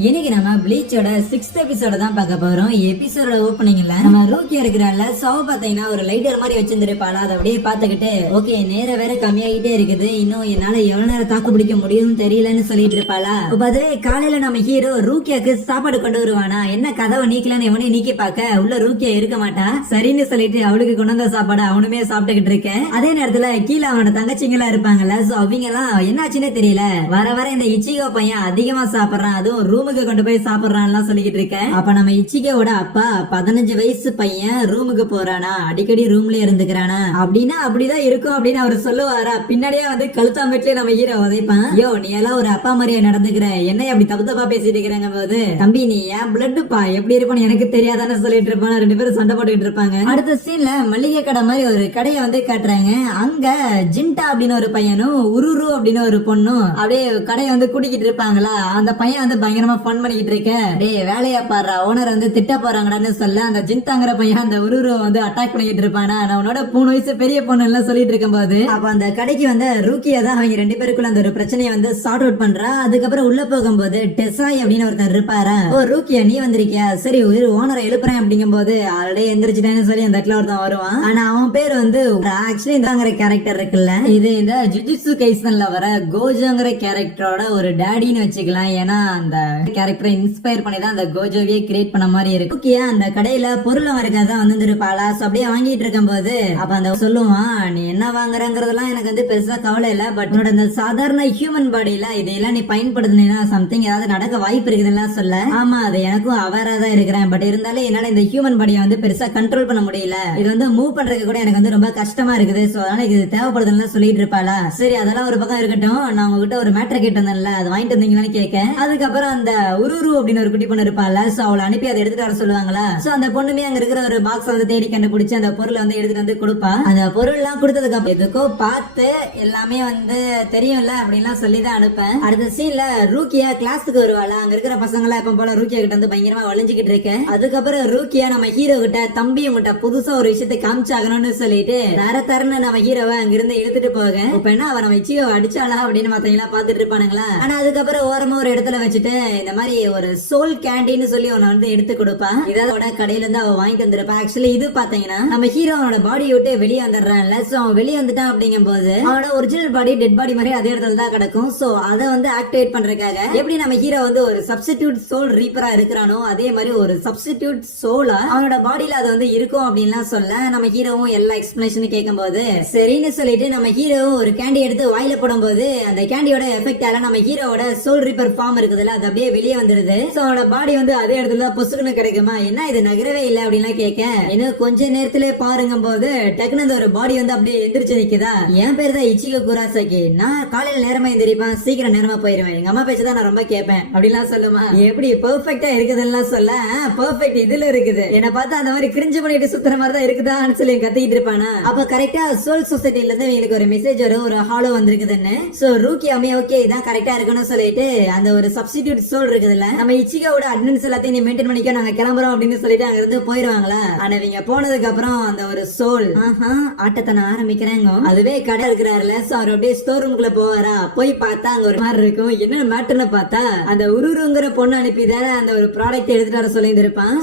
இன்னைக்கு நம்ம ப்ளீச்சோட சிக்ஸ்த் எபிசோட தான் பார்க்க போறோம். எபிசோட ஓப்பனிங்ல நம்ம ரூக்கியா இருக்கிறால சவ பாத்தீங்கன்னா ஒரு லைட்டர் மாதிரி வச்சிருந்திருப்பாளா? அதை அப்படியே பாத்துக்கிட்டு ஓகே நேரம் வேற கம்மியாகிட்டே இருக்குது. இன்னும் என்னால எவ்வளவு நேரம் தாக்கு பிடிக்க முடியும்னு தெரியலன்னு சொல்லிட்டு இருப்பாளா? அதுவே காலையில நம்ம ஹீரோ ரூக்கியாக்கு சாப்பாடு கொண்டு வருவானா? என்ன கதவை நீக்கலன்னு எவனையும் நீக்கி பார்க்க உள்ள ரூக்கியா இருக்க மாட்டா? சரின்னு சொல்லிட்டு அவளுக்கு கொண்டு வந்த சாப்பாடு அவனுமே சாப்பிட்டுக்கிட்டு இருக்கேன். அதே நேரத்துல கீழே அவனோட தங்கச்சிங்களா இருப்பாங்கல்ல சோ அவங்க எல்லாம் என்னாச்சுன்னே தெரியல. வர வர இந்த இச்சிகோ பையன் அதிகமா சாப்பிடுறான். அதுவும் ரூமுக்கு கொண்டு போய் சாப்பிடுறான்லாம் சொல்லிக்கிட்டு இருக்கேன். அப்ப நம்ம இச்சிகோவோட அப்பா பதினஞ்சு வயசு பையன் ரூமுக்கு போறானா? அடிக்கடி ரூம்ல இருந்துக்கிறானா? அப்படின்னா அப்படிதான் இருக்கும் அப்படின்னு அவர் சொல்லுவாரா? பின்னாடியே வந்து கழுத்தாம்பட்டிலே நம்ம ஹீரோ உதைப்பான். யோ நீ எல்லாம் ஒரு அப்பா மாதிரியா நடந்துக்கிற? என்ன அப்படி தப்பு தப்பா பேசிட்டு இருக்கிறாங்க போது? தம்பி நீ ஏன் பிளட்டுப்பா எப்படி இருப்பான்னு எனக்கு தெரியாதானே சொல்லிட்டு இருப்பான். ரெண்டு பேரும் சண்டை போட்டுக்கிட்டு இருப்பாங்க. அடுத்த சீன்ல மளிகை கடை மாதிரி ஒரு கடையை வந்து காட்டுறாங்க. அங்க ஜிண்டா அப்படின்னு ஒரு பையனும் உருரு அப்படின்னு ஒரு பொண்ணும் அப்படியே கடையை வந்து கூட்டிக்கிட்டு இருப்பாங்களா? அந்த பையன் வந்து பயங்கரமா ஃபன் பண்ணிக்கிட்டு இருக்க டேய் வேலையா பாடுறா ஓனர் வந்து திட்ட போறாங்கடான்னு சொல்ல அந்த ஜின்தாங்கிற பையன் அந்த உருருவை வந்து அட்டாக் பண்ணிக்கிட்டு இருப்பானா? நான் உன்னோட மூணு வயசு பெரிய பொண்ணு எல்லாம் சொல்லிட்டு இருக்கும்போது அப்ப அந்த கடைக்கு வந்து ரூக்கியா தான் அவங்க ரெண்டு பேருக்குள்ள அந்த ஒரு பிரச்சனையை வந்து சார்ட் அவுட் பண்றா. அதுக்கப்புறம் உள்ள போகும்போது டெசாய் அப்படின்னு ஒருத்தர் இருப்பாரா? ஓ ரூக்கியா நீ வந்திருக்கியா? சரி ஒரு ஓனரை எழுப்புறேன் அப்படிங்கும்போது ஆல்ரெடி எந்திரிச்சிட்டேன்னு சொல்லி அந்த இடத்துல ஒருத்தன் வருவான். ஆனா அவன் பேர் வந்து ஆக்சுவலி இந்தாங்கிற கேரக்டர் இருக்குல்ல. இது இந்த ஜுஜிட்சு கைசன்ல வர கோஜோங்கிற கேரக்டரோட ஒரு டேடின்னு வச்சுக்கலாம். ஏன்னா அந்த கேரக்டரை இன்ஸ்பயர் பண்ணி தான் அந்த கோஜோவியே கிரியேட் பண்ண மாதிரி இருக்கு. ஓகே அந்த கடையில பொருள் வாங்குறதுக்காக தான் வந்துருப்பாளா சோ அப்படியே வாங்கிட்டு இருக்கும்போது அப்ப அந்த சொல்லுவான் நீ என்ன வாங்குறங்கிறதுலாம் எனக்கு வந்து பெருசா கவலை இல்ல பட் உன்னோட அந்த சாதாரண ஹியூமன் பாடியில இதையெல்லாம் நீ பயன்படுத்தினா சம்திங் ஏதாவது நடக்க வாய்ப்பு இருக்குதுன்னு சொல்ல. ஆமா அது எனக்கும் அவரா தான் இருக்கிறேன் பட் இருந்தாலும் என்னால இந்த ஹியூமன் பாடியை வந்து பெருசா கண்ட்ரோல் பண்ண முடியல. இது வந்து மூவ் பண்றதுக்கு கூட எனக்கு வந்து ரொம்ப கஷ்டமா இருக்குது சோ அதனால இது தேவைப்படுதுன்னு சொல்லிட்டு இருப்பாளா? சரி அதெல்லாம் ஒரு பக்கம் இருக்கட்டும் நான் உங்ககிட்ட ஒரு மேட்டர் கேட்டு வந்தேன்ல அது வாங்கிட்டு வந்தீங்களான்னு கேட்க அதுக்கப்புறம் அந்த உருரு அப்படின்னு ஒரு குட்டி பொண்ணு இருப்பாள்ல சோ அவளை அனுப்பி அதை எடுத்துட்டு வர சொல்லுவாங்களா? சோ அந்த பொண்ணுமே அங்க இருக்கிற ஒரு பாக்ஸ் வந்து தேடி கண்டுபிடிச்சு அந்த பொருளை வந்து எடுத்துட்டு வந்து கொடுப்பா. அந்த பொருள் எல்லாம் கொடுத்ததுக்கு அப்புறம் எதுக்கோ பார்த்து எல்லாமே வந்து தெரியும்ல அப்படின்லாம் சொல்லி தான் அனுப்பேன். அடுத்த சீன்ல ரூக்கியா கிளாஸுக்கு வருவாளா? அங்க இருக்கிற பசங்க எல்லாம் எப்ப போல ரூக்கியா கிட்ட வந்து பயங்கரமா வளைஞ்சுக்கிட்டு இருக்கு. அதுக்கப்புறம் ரூக்கியா நம்ம ஹீரோ கிட்ட தம்பி உங்ககிட்ட புதுசா ஒரு விஷயத்தை காமிச்சாகணும்னு சொல்லிட்டு தர தரன்னு நம்ம ஹீரோவை அங்கிருந்து இழுத்துட்டு போக. இப்ப என்ன அவன் நம்ம இச்சியோ அடிச்சாளா அப்படின்னு மத்தவங்க எல்லாம் பாத்துட்டு இருப்பானுங்களா? ஆனா அதுக்கப்புறம் ஓரமா ஒரு இடத்துல வச்சுட்டு இந்த மாதிரி ஒரு சோல் கேண்டின்னு சொல்லி அவனை வந்து எடுத்து கொடுப்பான். இதோட கடையில இருந்து அவன் வாங்கி வந்திருப்பான் ஆக்சுவலி இது பாத்தீங்கன்னா நம்ம ஹீரோ அவனோட பாடி விட்டு வெளியே வந்துடுறான்ல. சோ அவன் வெளியே வந்துட்டான் அப்படிங்கும் போது அவனோட ஒரிஜினல் பாடி டெட் பாடி மாதிரி அதே இடத்துல தான் கிடக்கும். சோ அதை வந்து ஆக்டிவேட் பண்றதுக்காக எப்படி நம்ம ஹீரோ வந்து ஒரு சப்ஸ்டிடியூட் சோல் ரீப்பரா இருக்கிறானோ அதே மாதிரி ஒரு சப்ஸ்டிடியூட் சோலா அவனோட பாடியில அது வந்து இருக்கும் அப்படின்லாம் சொல்ல நம்ம ஹீரோவும் எல்லா எக்ஸ்பிளேஷனும் கேட்கும்போது சரின்னு சொல்லிட்டு நம்ம ஹீரோவும் ஒரு கேண்டி எடுத்து வாயில போடும்போது அந்த கேண்டியோட எஃபெக்டால நம்ம ஹீரோவோட சோல் ரீப்பர் ஃபார்ம் இருக்குதுல்ல அது அப்படியே வெளியே வந்துடுது சோ அவனோட பாடி வந்து அதே இடத்துல தான் பொசுக்குன்னு கிடைக்குமா? என்ன இது நகரவே இல்லை அப்படின்லாம் கேட்க. இன்னும் கொஞ்ச நேரத்துல பாருங்க போது டக்குனு அந்த ஒரு பாடி வந்து அப்படியே எந்திரிச்சு நிக்குதா? என் பேர் தான் இச்சிக குராசாக்கி நான் காலையில நேரமா எந்திரிப்பேன் சீக்கிரம் நேரமா போயிருவேன். எங்க அம்மா பேச்சு தான் நான் ரொம்ப கேட்பேன். அப்படிலாம் சொல்லுமா? எப்படி பெர்ஃபெக்டா இருக்குதுன்னு சொல்ல பெர்ஃபெக்ட் இதுல இருக்குது. என்ன பார்த்தா அந்த மாதிரி கிரிஞ்சு பண்ணிட்டு சுத்துற மாதிரி தான் இருக்குதான்னு சொல்லி கத்திக்கிட்டு இருப்பானா? அப்ப கரெக்டா சோல் சொசைட்டில இருந்து எங்களுக்கு ஒரு மெசேஜ் வரும் ஒரு ஹாலோ வந்திருக்குதுன்னு. சோ ரூக்கியாமே ஓகே இதான் கரெக்டா இருக்குன்னு சொல்லிட்டு அந்த ஒரு சப்ஸ்டிடியூட் சோல் இருக்குதுல்ல? நம்ம இச்சிகாவோட அட்னன்ஸ் எல்லாத்தையும் நீ மெயின்டைன் பண்ணிக்க நாங்க கிளம்புறோம் அப்படின்னு சொல்லிட்டு அங்க இருந்து போயிருவாங்களா? ஆனா இவங்க போனதுக்கு அப்புறம் அந்த ஒரு சோல் ஆஹா ஆட்டத்தை நான் ஆரம்பிக்கிறேங்க. அதுவே கடை இருக்கிறாருல சோ அவர் அப்படியே ஸ்டோர் ரூம்குள்ள போவாரா? போய் பார்த்தா அங்க ஒரு மாதிரி இருக்கும். என்ன மேட்டர்னு பார்த்தா அந்த உருருங்கிற பொண்ணு அனுப்பி தானே அந்த ஒரு ப்ராடக்ட் எடுத்துட்டு வர சொல்லி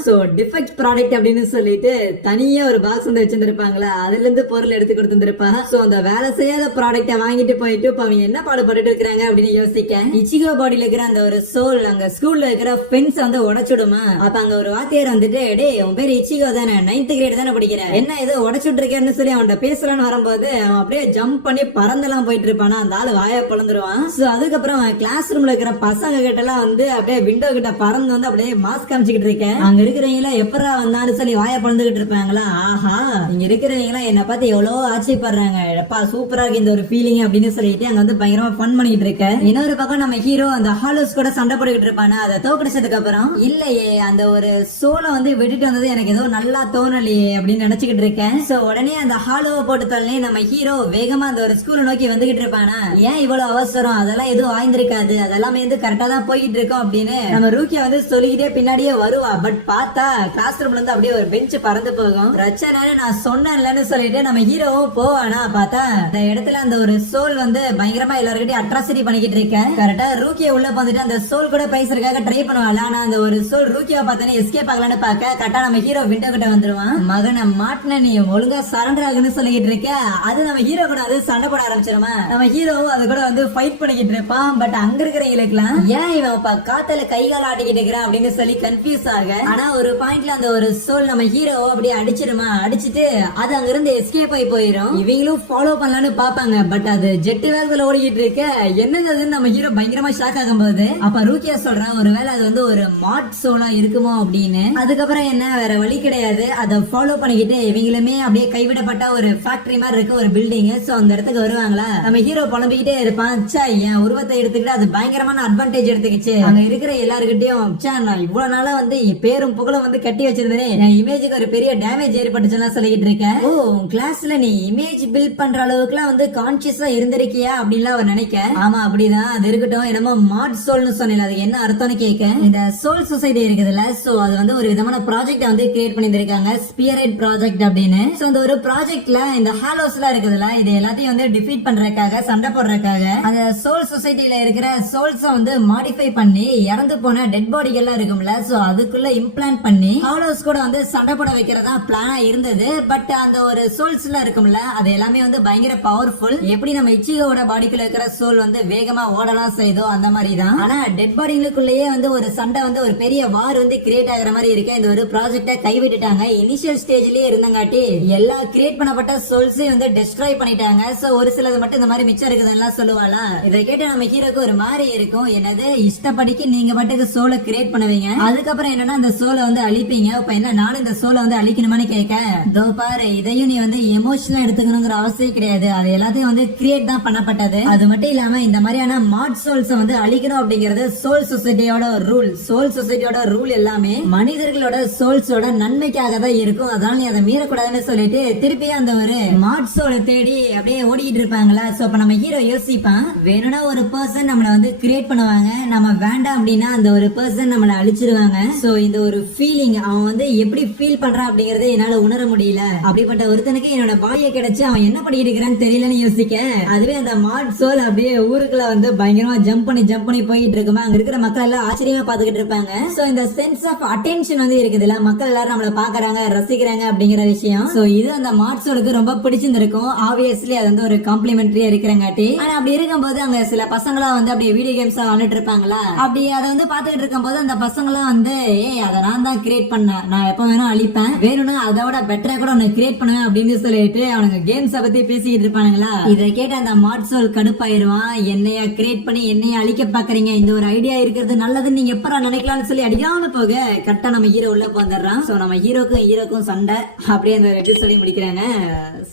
சோ டிஃபெக்ட் ப்ராடக்ட் அப்படின்னு சொல்லிட்டு தனியா ஒரு பாக்ஸ் வந்து வச்சிருந்திருப்பாங்களா? அதுல இருந்து பொருள் எடுத்து கொடுத்துருப்பா சோ அந்த வேலை செய்யாத ப்ராடக்ட வாங்கிட்டு போயிட்டு இப்ப அவங்க என்ன பாடுபட்டு இருக்காங்க அப்படின்னு யோசிக்க இச்சிகோ பாடியில இருக்கிற அந்த ஒரு சோல் அங்க ஸ்கூல்ல இருக்கிற ஃபென்ஸ் வந்து உடைச்சுடுமா? அப்ப அங்க ஒரு வாத்தியார் வந்துட்டு டே உன் பேர் இச்சிகோ தானே? நைன்த் கிரேட் தானே படிக்கிற? என்ன ஏதோ உடைச்சுட்டு இருக்கேன்னு சொல்லி அவன்கிட்ட பேசலான்னு வரும்போது அவன் அப்படியே ஜம்ப் பண்ணி பறந்தெல்லாம் போயிட்டு இருப்பானா அந்த ஆளு வாய பிளந்துருவான். சோ அதுக்கப்புறம் அவன் கிளாஸ் ரூம்ல இருக்கிற பசங்க கிட்ட எல்லாம் வந்து அப்படியே விண்டோ கிட்ட பறந்து வந்து அப்படியே மாஸ்க் காமிச்சுக்கிட்டு இருக்கேன். அங்க இருக்கிறவங்க எப்பரா வந்தான்னு சொல்லி வாயை பழந்துகிட்டு இருப்பாங்களா? ஆஹா இங்க இருக்கிறவங்க என்ன பார்த்து எவ்வளவு ஆச்சரியப்படுறாங்க. எப்பா சூப்பரா இருக்கு இந்த ஒரு ஃபீலிங் அப்படின்னு சொல்லிட்டு அங்க வந்து பயங்கரமா ஃபன் பண்ணிட்டு இருக்கேன். இன்னொரு பக்கம் நம்ம ஹீரோ அந்த ஹாலோஸ் கூட சண்டை போட்டுக்கிட்டு இருப்பானு அதை தோக்கடிச்சதுக்கு அப்புறம் இல்லையே அந்த ஒரு சோலை வந்து விட்டுட்டு வந்தது எனக்கு ஏதோ நல்லா தோணலையே அப்படின்னு நினைச்சுக்கிட்டு இருக்கேன். சோ உடனே அந்த ஹாலோவை போட்டு தள்ளே நம்ம ஹீரோ வேகமா அந்த ஒரு ஸ்கூலை நோக்கி வந்துகிட்டு இருப்பானா? ஏன் இவ்வளவு அவசரம்? அதெல்லாம் எதுவும் வாய்ந்திருக்காது அதெல்லாமே வந்து கரெக்டா தான் போயிட்டு இருக்கோம் அப்படின்னு நம்ம ரூக்கியா வந்து சொல்லிக்கிட்டே பின்னாடியே வருவா. பட் பார்த்தா கிளாஸ் ரூம்ல இருந்து அப்படியே ஒரு பெஞ்ச் பறந்து போகும். பிரச்சனை நான் சொன்னேன்லன்னு சொல்லிட்டு நம்ம ஹீரோவும் போவானா? பார்த்தா அந்த இடத்துல அந்த ஒரு சோல் வந்து பயங்கரமா எல்லாருக்கிட்டையும் அட்ராசிட்டி பண்ணிக்கிட்டு இருக்கேன். கரெக்டா ரூக்கிய உள்ள வந்துட்டு அந்த சோல் கூட பேசுறதுக்காக ட்ரை பண்ணுவாள் ஆனா அந்த ஒரு சோல் ரூக்கியா பார்த்தோன்னே எஸ்கேப் ஆகலான்னு பார்க்க கரெக்டா நம்ம ஹீரோ விண்டோ கிட்ட வந்துருவான். மகனை மாட்டின நீ ஒழுங்கா சரண்டர் ஆகுன்னு சொல்லிக்கிட்டு இருக்க. அது நம்ம ஹீரோ கூட அது சண்டை போட ஆரம்பிச்சிருமா? நம்ம ஹீரோ அது கூட வந்து ஃபைட் பண்ணிக்கிட்டு இருப்பான். பட் அங்க இருக்கிற இலக்கெல்லாம் ஏன் இவன் அப்பா காத்துல கை கால் ஆட்டிக்கிட்டு இருக்கிறான் அப்படின்னு சொல்லி கன்ஃபியூஸ் ஆக ஆனா ஒரு பாயிண்ட்ல அந்த ஒரு சோல் நம்ம ஹீரோ அப்படியே அடிச்சிருமா? அடிச்சிட்டு அது அங்க இருந்து எஸ்கேப் ஆகி போயிரும். இவங்களும் ஃபாலோ பண்ணலாம்னு பாப்பாங்க பட் அது ஜெட்டு வேகத்துல ஓடிக்கிட்டு இருக்க. என்னது நம்ம ஹீரோ பயங்கரமா ஷாக் ஆகும்போது அப்ப ரூக்கியா சொல்றேன் ஒருவேளை அது வந்து ஒரு மாட் சோலா இருக்குமோ அப்படின்னு. அதுக்கப்புறம் என்ன வேற வழி கிடையாது. அதை ஃபாலோ பண்ணிக்கிட்டு இவங்களுமே அப்படியே கைவிடப்பட்ட ஒரு ஃபேக்டரி மாதிரி இருக்க ஒரு பில்டிங் சோ அந்த இடத்துக்கு வருவாங்களா? நம்ம ஹீரோ புலம்பிக்கிட்டே இருப்பான். சா என் உருவத்தை எடுத்துக்கிட்டு அது பயங்கரமான அட்வான்டேஜ் எடுத்துக்கிச்சு. அங்க இருக்கிற எல்லாருக்கிட்டையும் சா நான் இவ்வளவு நாளா வந்து பேரும் புகழும் வந்து கட்டி வச்சிருந்தேனே. என் இமேஜுக்கு ஒரு பெரிய டேமேஜ் ஏற்பட்டுச்சுலாம் சொல்லிக்கிட்டு இருக்கேன். ஓ கிளாஸ்ல நீ இமேஜ் பில்ட் பண்ற அளவுக்குலாம் வந்து கான்சியஸா இருந்திருக்கியா அப்படின்லாம் அவர் நினைக்க. ஆமா அப்படிதான். அது இருக்கட்டும் என்னமோ மாட் சோல்னு சொன்னேன் அதுக்கு என்ன அர்த்தம்னு கேட்க இந்த சோல் சொசைட்டி இருக்குதுல்ல சோ அது வந்து ஒரு விதமான ப்ராஜெக்ட் வந்து கிரியேட் பண்ணிருக்காங்க ஸ்பியரைட் ப்ராஜெக்ட் அப்படின்னு. சோ அந்த ஒரு ப்ராஜெக்ட்ல இந்த ஹாலோஸ்லாம் இருக்குதுல்ல இது எல்லாத்தையும் வந்து டிஃபீட் பண்றதுக்காக சண்டை போடுறதுக்காக அந்த சோல் சொசைட்டில இருக்கிற சோல்ஸ வந்து மாடிஃபை பண்ணி இறந்து போன டெட் பாடிகள்லாம் இருக்கும்ல சோ அதுக்குள்ள இம்ப்ளான்ட் பண்ணி ஹாலோஸ் கூட வந்து சண்டை போட வைக்கிறதா பிளானா இருந்தது. பட் அந்த ஒரு சோல்ஸ்ல இருக்கும்ல அது எல்லாமே வந்து பயங்கர பவர்ஃபுல் எப்படி நம்ம இச்சிகோட பாடிக்குள்ள இருக்கிற சோல் வந்து வேகமா ஓடலாம் செய்தோ அந்த மாதிரி தான் ஆனா டெட் பாடிகளுக்குள்ளேயே வந்து ஒரு சண்டை வந்து ஒரு பெரிய வார் வந்து கிரியேட் ஆகிற மாதிரி இருக்கு. இந்த ஒரு ப்ராஜெக்ட கைவிட்டுட்டாங்க. இனிஷியல் ஸ்டேஜ்லயே இருந்தங்காட்டி எல்லா கிரியேட் பண்ணப்பட்ட சோல்ஸையும் வந்து டெஸ்ட்ராய் பண்ணிட்டாங்க. சோ ஒரு சிலது மட்டும் இந்த மாதிரி மிச்சம் இருக்குதுன்னு சொல்லுவாளா? இதை கேட்டு நம்ம ஹீரோக்கு ஒரு மாதிரி இருக்கும். என்னது? இஷ்டப்படிக்கு நீங்க பாட்டுக்கு சோலை கிரியேட் பண்ணுவீங்க. அதுக்கப்புறம் என்னன்னா அந்த சோலை வந்து அழிப்பீங்க. இப்ப என்ன? நானும் இந்த சோலை வந்து அழிக்கணுமான்னு கேட்க தோ பாரு இதையும் நீ வந்து எமோஷனலா எடுத்துக்கணுங்கிற அவசியம் கிடையாது. அது எல்லாத்தையும் வந்து கிரியேட் தான் பண்ணப்பட்டது. அது மட்டும் இல்லாம இந்த மாதிரியான மாட் சோல்ஸ் வந்து அழிக்கணும் அப்படிங்கறது சோல் சொசைட்டியோட ரூல் சோல் சொசைட்டியோட ரூல் எல்லாமே மனிதர்களோட சோல்ஸோட நன்மைக்காக தான் இருக்கும். அதனால நீ அதை மீறக்கூடாதுன்னு சொல்லிட்டு திருப்பி அந்த ஒரு மாட் சோலை தேடி அப்படியே ஓடிட்டு இருப்பாங்களா? சோ அப்ப நம்ம ஹீரோ யோசிப்பான் வேணும்னா ஒரு பர்சன் நம்மள வந்து கிரியேட் பண்ணுவாங்க. நம்ம வேண்டாம் அப்படின்னா அந்த ஒரு பர்சன் நம்மள அழிச்சிருவாங்க. சோ இந்த ஒரு ஃபீலிங் அவன் வந்து எப்படி ஃபீல் பண்றான் அப்படிங்கறத என்னால உணர முடியல. அப்படிப்பட்ட ஒருத்தனுக்கு என்னோட பாடியை கிடைச்சு அவன் என்ன பண்ணிட்டு இருக்கிறான்னு தெரியலன்னு யோசிக்க அதுவே அந்த மாட் சோல் அப்படியே ஊருக்குள்ள வந்து பயங்கரமா ஜம்ப் பண்ணி ஜம்ப் பண்ணி போயிட்டு இருக்குமா? அங்க இருக்கிற மக்கள் எல்லாம் ஆச்சரியமா பாத்துக்கிட்டு இருப்பாங்க. சோ இந்த சென்ஸ் ஆஃப் அட்டென்ஷன் வந்து இருக்குதுல்ல மக்கள் எல்லாரும் நம்மள பாக்குறாங்க ரசிக்கிறாங்க அப்படிங்கிற விஷயம். சோ இது அந்த மாட் ரொம்ப பிடிச்சிருந்திருக்கும். ஆப்வியஸ்லி அது வந்து ஒரு காம்ப்ளிமெண்ட்ரியா இருக்கிறங்காட்டி. ஆனா அப்படி இருக்கும்போது அங்க சில பசங்களா வந்து அப்படியே வீடியோ கேம்ஸ் விளையாண்டுட்டு இருப்பாங்களா? அப்படி அதை வந்து பாத்துக்கிட்டு இருக்கும்போது அந்த பசங்களா வந்து ஏய் அதை நான் தான் கிரியேட் பண்ணேன். நான் எப்ப வேணா அழிப்பேன். வேணும்னா அதோட பெட்டரா கூட உன்னை கிரியேட் பண்ணுவேன் அப்படின்னு சொல்லிட்டு அவனுங்க கேம்ஸ் பத்தி பேசிக்கிட்டு இருப்பானுங்களா? இதை கேட்ட அந்த மாட் கடுப்பாயிருவான் என்னைய கிரியேட் பண்ணி என்னைய அழிக்க பாக்குறீங்க இந்த ஒரு ஐடியா இருக்கிறது நல்லதுன்னு நீங்க எப்பரா நினைக்கலாம்னு சொல்லி அடிக்காம போக கரெக்டா நம்ம ஹீரோ உள்ள வந்துடுறான் சோ நம்ம ஹீரோக்கும் ஹீரோக்கும் சண்டை. அப்படியே அந்த எபிசோடையும் முடிக்கிறாங்க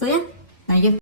சோயா தேங்க்யூ